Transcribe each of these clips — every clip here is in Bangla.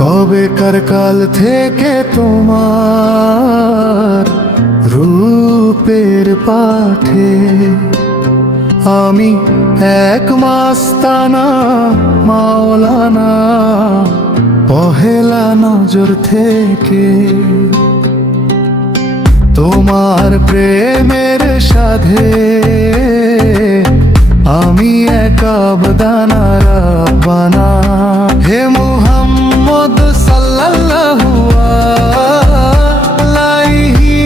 কবেকার কাল থেকে তোমার রূপের পাঠে আমি এক মাস্তানা মাওলানা পহেলা নজর থেকে তোমার প্রেমের সাধে আমি এক আবদানা রাব্বানা। হে মুহাম্মদ সাল্লাল্লাহু আলাইহি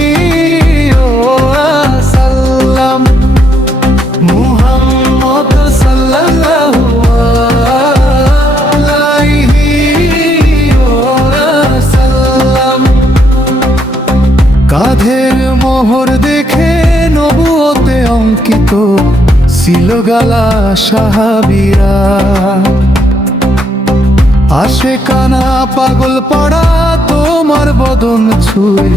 ওয়াসাল্লাম, মুহাম্মদ সাল্লাল্লাহু আলাইহি ওয়াসাল্লাম। কাঁধের মোহর দেখে নবুয়তে অঙ্কিত ছিল গালা সাহাবীরা, আশেকানা পাগল পাড়া তোমার বদন ছুঁয়ে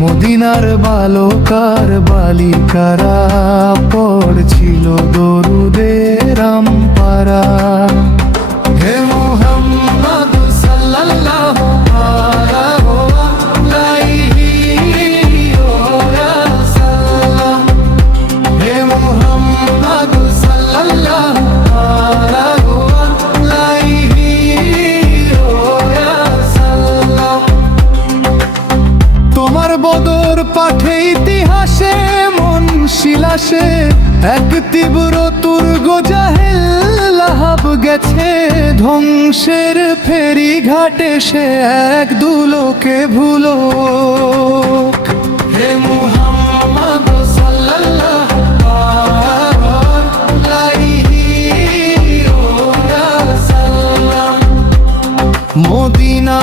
মদিনার বালকার বালিকারা পড়ছিল দরুদের আমপারা। হে মুহাম্মদ সাল্লাল্লাহু আলাইহি ওয়াসাল্লাম, হে মুহাম্মদ সাল্লাল্লাহু আলাইহি ওয়াসাল্লাম। তোমার বদর পাঠে ইতিহাসে মন শিলাসে এক তীব্র তুর্গ জাহেল লাহাব গেছে ধ্বংসের ফেরি ঘাটে সে এক দুলোকে ভুলো। হে মুহাম্মদ সাল্লাল্লাহু আলাইহি ওয়াসাল্লাম। মদিনা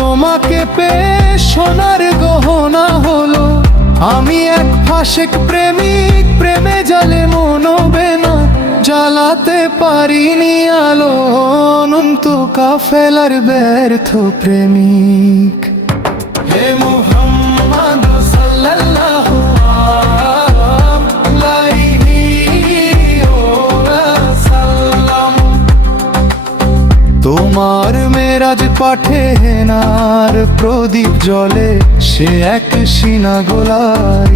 তোমাকে পেয়ে সোনার গহনা হলো, আমি এক ফাসেক প্রেমিক প্রেমে জালে মনবে না জ্বালাতে পারিনি আলো অনন্ত কাফেলার ব্যর্থ প্রেমিক। হে মুহাম্মদ সাল্লাল্লাহু আলাইহি ওয়াসাল্লাম। তোমার মেরাজ পাঠে হেনার প্রদীপ জ্বলে সে এক সিনা গোলার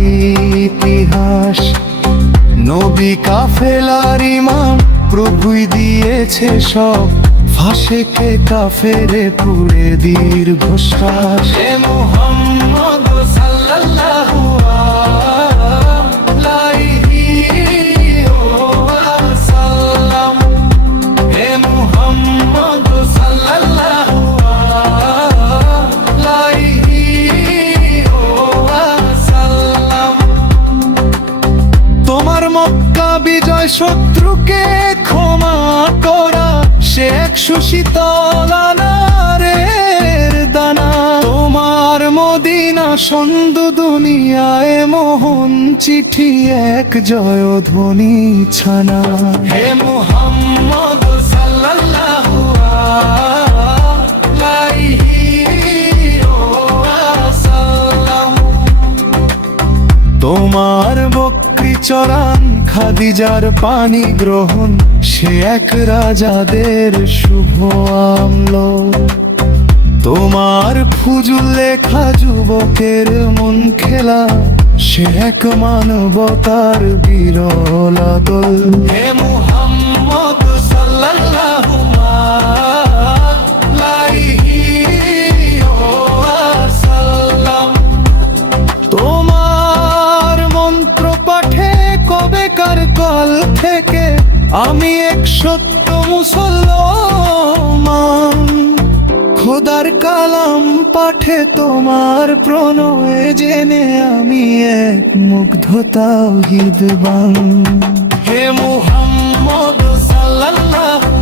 ইতিহাস। নবী কাফেলার ইমাম প্রভুই দিয়েছে সব ফাঁসেকে কাফেরে পুড়ে দীর্ঘশ্বাস। হে মুহাম্মদ সাল্লাল্লাহু আলাইহি ওয়াসাল্লাম, হে মুহাম্মদ সাল্লাল্লাহু আলাইহি ওয়াসাল্লাম। তোমার মক্কা বিজয় শত্রুকে ক্ষমা করা সে এক সুশীতল আনারের দানা। তোমার মদিনা সন্দ দুনিয়ায় মোহন চিঠি এক জয়ধ্বনি ছানা। হে মুহাম্মদ সাল্লাল্লাহু আলাইহি ওয়াসাল্লাম। তোমার বকরি চরান খাদিজার পানি গ্রহণ সে এক রাজাদের শুভ আমলো। তোমার ফুজুল লেখা যুবকের মন খেলা সে এক মানবতার বিরল আদল। হে মুহাম্মদ সাল্লাল্লাহু আলাইহি ওয়াসাল্লাম। তোমার মন্ত্র পাঠে কবেকার কাল থেকে আমি এক সত্য মুসলমান। খোদার কালাম পাঠে তোমার প্রণয়ে জেনে আমি এক মুগ্ধ তাওহীদবান। হে মুহাম্মদ সাল্লাল্লাহু